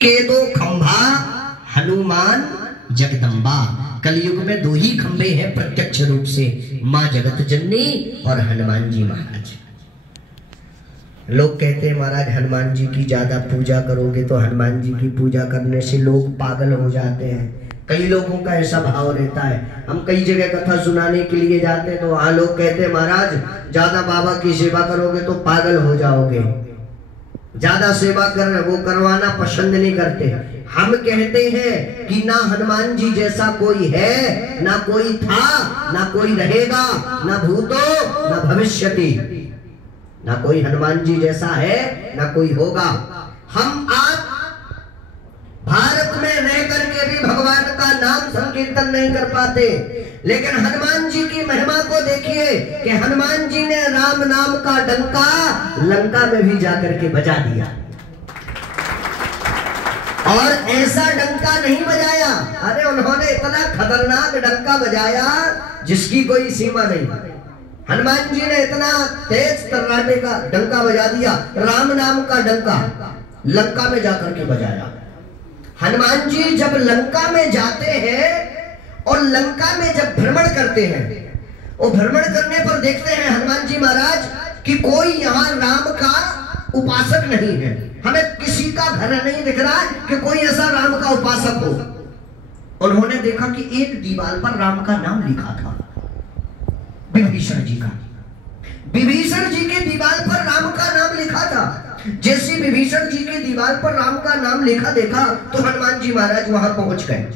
के दो खंभा हनुमान जगदम्बा। कलयुग में दो ही खंभे हैं प्रत्यक्ष रूप से, मां जगत जननी और हनुमान जी महाराज। लोग कहते हैं महाराज हनुमान जी की ज्यादा पूजा करोगे तो हनुमान जी की पूजा करने से लोग पागल हो जाते हैं। कई लोगों का ऐसा भाव रहता है। हम कई जगह कथा सुनाने के लिए जाते हैं तो वहां लोग कहते हैं महाराज ज्यादा बाबा की सेवा करोगे तो पागल हो जाओगे, ज्यादा सेवा कर वो करवाना पसंद नहीं करते। हम कहते हैं कि ना हनुमान जी जैसा कोई है, ना कोई था, ना कोई रहेगा, ना भूतो ना भविष्यति। ना कोई हनुमान जी जैसा है, ना कोई होगा। हम आप भारत में रह करके भी भगवान का नाम संकीर्तन नहीं कर पाते, लेकिन हनुमान जी की महिमा को देखिए कि हनुमान जी ने राम नाम का डंका लंका में भी जाकर के बजा दिया। और ऐसा डंका नहीं बजाया, अरे उन्होंने इतना खतरनाक डंका बजाया जिसकी कोई सीमा नहीं। हनुमान जी ने इतना तेज तर्राटे का डंका बजा दिया, राम नाम का डंका लंका में जाकर के बजाया। हनुमान जी जब लंका में जाते हैं और लंका में जब भ्रमण करते हैं, वो भ्रमण करने पर देखते हैं हनुमान जी महाराज कि कोई यहाँ राम का उपासक नहीं है। हमें किसी का घर नहीं दिख रहा है कि कोई ऐसा राम का उपासक हो। उन्होंने देखा कि एक दीवार पर राम का नाम लिखा था, विभीषण जी का। विभीषण जी के दीवार पर राम का नाम लिखा था। जैसे विभीषण जी के दीवार पर राम का नाम लिखा देखा तो हनुमान जी महाराज वहां पहुंच गए।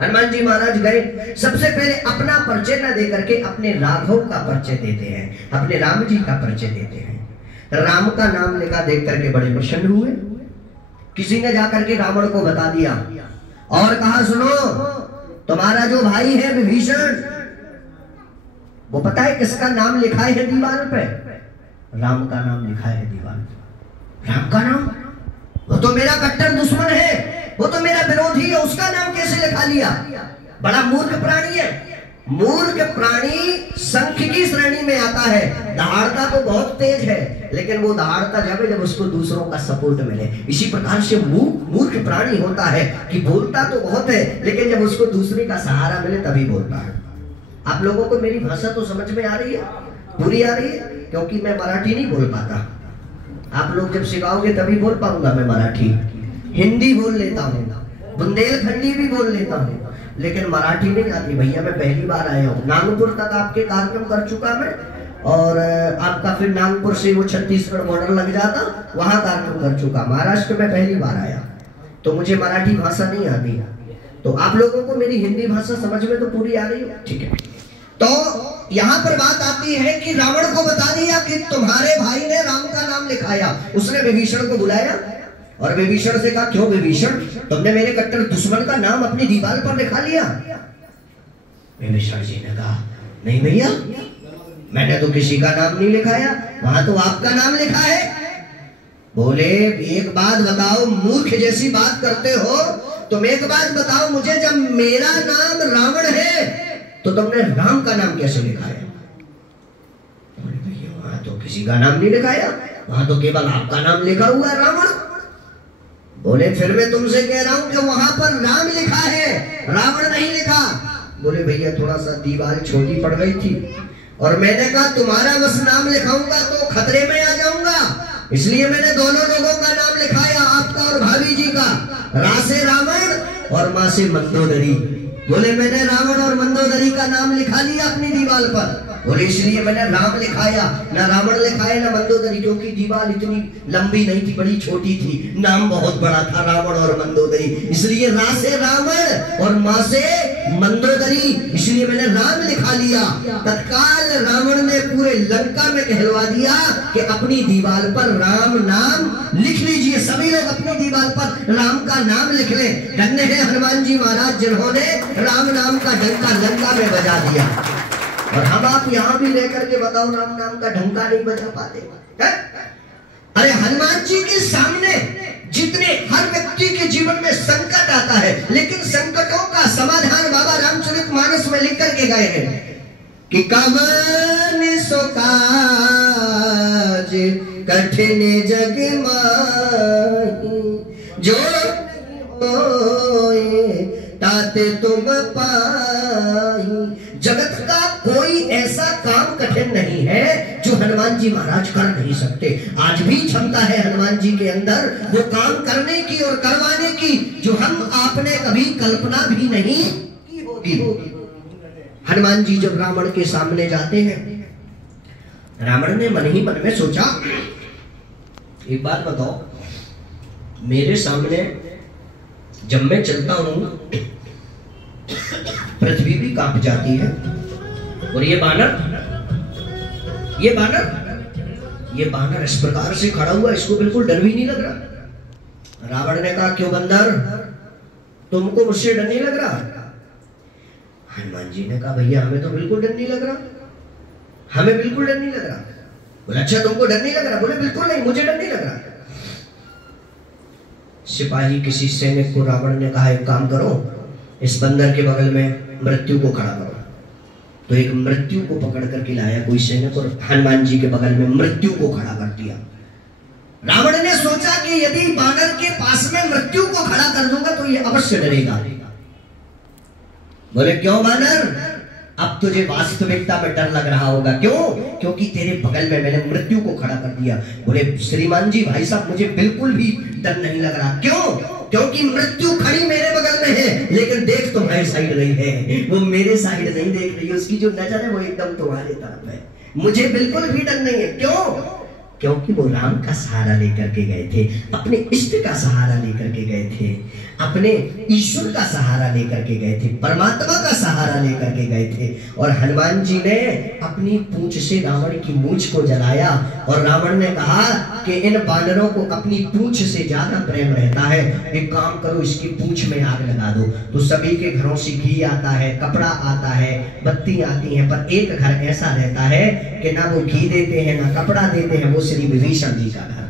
हनुमान जी महाराज गए, सबसे पहले अपना परिचय न देकर के अपने राघव का परिचय देते हैं, अपने राम जी का परिचय देते हैं। राम का नाम लिखा देख करके बड़े प्रसन्न हुए। किसी ने जाकर के रावण को बता दिया और कहा सुनो तुम्हारा जो भाई है विभीषण, वो पता है किसका नाम लिखा है दीवार पे? राम का नाम लिखा है दीवार पे। राम का नाम? वो तो मेरा कट्टर दुश्मन है, वो तो मेरा विरोधी है, उसका नाम कैसे लिखा लिया? बड़ा मूर्ख प्राणी है। मूर्ख प्राणी संख की श्रेणी में आता है। दहाड़ता तो बहुत तेज है, लेकिन वो दहाड़ता जब उसको दूसरों का सपोर्ट मिले। इसी प्रकार से मूर्ख प्राणी होता है कि बोलता तो बहुत है, लेकिन जब उसको दूसरे का सहारा मिले तभी बोलता है। आप लोगों को मेरी भाषा तो समझ में आ रही है? पूरी आ रही है? क्योंकि मैं मराठी नहीं बोल पाता। आप लोग जब सिखाओगे तभी बोल पाऊंगा मैं मराठी। हिंदी बोल लेता हूँ, बुंदेलखंडी भी बोल लेता हूँ, लेकिन मराठी नहीं आती भैया। मैं पहली बार आया हूँ। नागपुर तक आपके कार्यक्रम कर चुका मैं, और आपका फिर नागपुर से वो छत्तीसगढ़ बॉर्डर लग जाता, वहां कार्यक्रम कर चुका। महाराष्ट्र में पहली बार आया, तो मुझे मराठी भाषा नहीं आती। तो आप लोगों को मेरी हिंदी भाषा समझ में तो पूरी आ रही है? ठीक है। तो यहाँ पर बात आती है कि रावण को बता दिया कि तुम्हारे भाई ने राम का नाम लिखाया। उसने विभीषण को बुलाया और विभीषण से कहा क्यों विभीषण, तुमने मेरे कट्टर दुश्मन का नाम अपनी दीवार पर लिखा लिया? विभीषण जी ने कहा नहीं भैया, मैंने तो किसी का नाम नहीं लिखाया, वहां तो आपका नाम लिखा है। बोले एक बात बताओ, मूर्ख जैसी बात करते हो। तुम एक बात बताओ मुझे, जब मेरा नाम रावण है तो तुमने राम का नाम कैसे लिखाया? वहां तो किसी का नाम नहीं लिखाया, वहां तो केवल आपका नाम लिखा हुआ है रावण। बोले फिर मैं तुमसे कह रहा हूं कि वहां पर राम लिखा है, रावण नहीं लिखा। बोले भैया थोड़ा सा दीवार छोटी पड़ गई थी और मैंने कहा तुम्हारा बस नाम लिखाऊंगा तो खतरे में आ जाऊंगा, इसलिए मैंने दोनों लोगों का नाम लिखाया, आपका और भाभी जी का। रा से रावण और मां से मंदोदरी। बोले मैंने रावण और मंदोदरी का नाम लिखा लिया अपनी दीवार पर। बोले इसलिए मैंने राम लिखाया, ना रावण लिखाया ना मंदोदरी, क्योंकि दीवार इतनी लंबी नहीं थी, बड़ी छोटी थी। नाम बहुत बड़ा था रावण और मंदोदरी, इसलिए रा से रावण और मां से मंदोदरी, इसलिए मैंने राम लिखा लिया। तत्काल रावण ने पूरे लंका में कहलवा दिया कि अपनी दीवार पर राम नाम लिख लीजिए। सभी लोग अपनी दीवार पर राम का नाम लिख लें। धन्य है हनुमान जी महाराज जिन्होंने राम नाम का डंका लंका में बजा दिया। और हम आप यहाँ भी लेकर के बताओ राम नाम का ढंका नहीं बजा पाते है? अरे हनुमान जी के सामने जितने हर व्यक्ति के जीवन में संकट आता है, लेकिन संकटों का समाधान बाबा रामचरितमानस में लिख करके गए हैं कि कवन सो काज कठिन जग माही जो ताते तुम पाई। जगत का कोई ऐसा काम कठिन नहीं है जो हनुमान जी महाराज कर नहीं सकते। आज भी क्षमता है हनुमान जी के अंदर वो काम करने की और करवाने की जो हम आपने कभी कल्पना भी नहीं की होगी। हनुमान जी जब रावण के सामने जाते हैं, रावण ने मन ही मन में सोचा, एक बात बताओ, मेरे सामने जब मैं चलता हूं पृथ्वी भी कांप जाती है, और ये बानर इस प्रकार से खड़ा हुआ, इसको बिल्कुल डर भी नहीं लग रहा। रावण ने कहा, क्यों बंदर, तुमको मुझसे डर नहीं लग रहा? हनुमान जी ने कहा, भैया हमें तो बिल्कुल डर नहीं लग रहा, हमें बिल्कुल डर नहीं लग रहा। बोले, अच्छा तुमको डर नहीं लग रहा? बोले, बिल्कुल नहीं, मुझे डर नहीं लग रहा। सिपाही किसी सैनिक को रावण ने कहा, एक काम करो, इस बंदर के बगल में मृत्यु को खड़ा करो। तो एक मृत्यु को पकड़ करके लाया कोई सैनिक और हनुमान जी के बगल में मृत्यु को खड़ा कर दिया। रावण ने सोचा कि यदि बानर के पास में मृत्यु को खड़ा कर दूंगा तो ये अवश्य डरेगा। बोले, क्यों बानर, अब तुझे वास्तविकता में डर लग रहा होगा, क्यों? क्योंकि तेरे बगल में मैंने मृत्यु को खड़ा कर दिया। बोले, श्रीमान जी, भाई साहब, मुझे बिल्कुल भी डर नहीं लग रहा। क्यों? क्योंकि मृत्यु खड़ी मेरे बगल में है, लेकिन देख तुम्हारी साइड रही है, वो मेरे साइड नहीं देख रही है, उसकी जो नजर है वो एकदम तुम्हारे तरफ है। मुझे बिल्कुल भी डर नहीं है। क्यों? क्योंकि वो राम का सहारा लेकर के गए थे, अपने इष्ट का सहारा लेकर के गए थे, अपने ईश्वर का सहारा लेकर के गए थे, परमात्मा का सहारा लेकर के गए थे। और हनुमान जी ने अपनी पूंछ से रावण की मूंछ को जलाया, और रावण ने कहा कि इन बानरों को अपनी पूंछ से ज्यादा प्रेम रहता है, एक काम करो, इसकी पूंछ में आग लगा दो। तो सभी के घरों से घी आता है, कपड़ा आता है, बत्ती आती है, पर एक घर ऐसा रहता है कि ना वो घी देते हैं ना कपड़ा देते हैं, वो श्री विभीषण जी का घर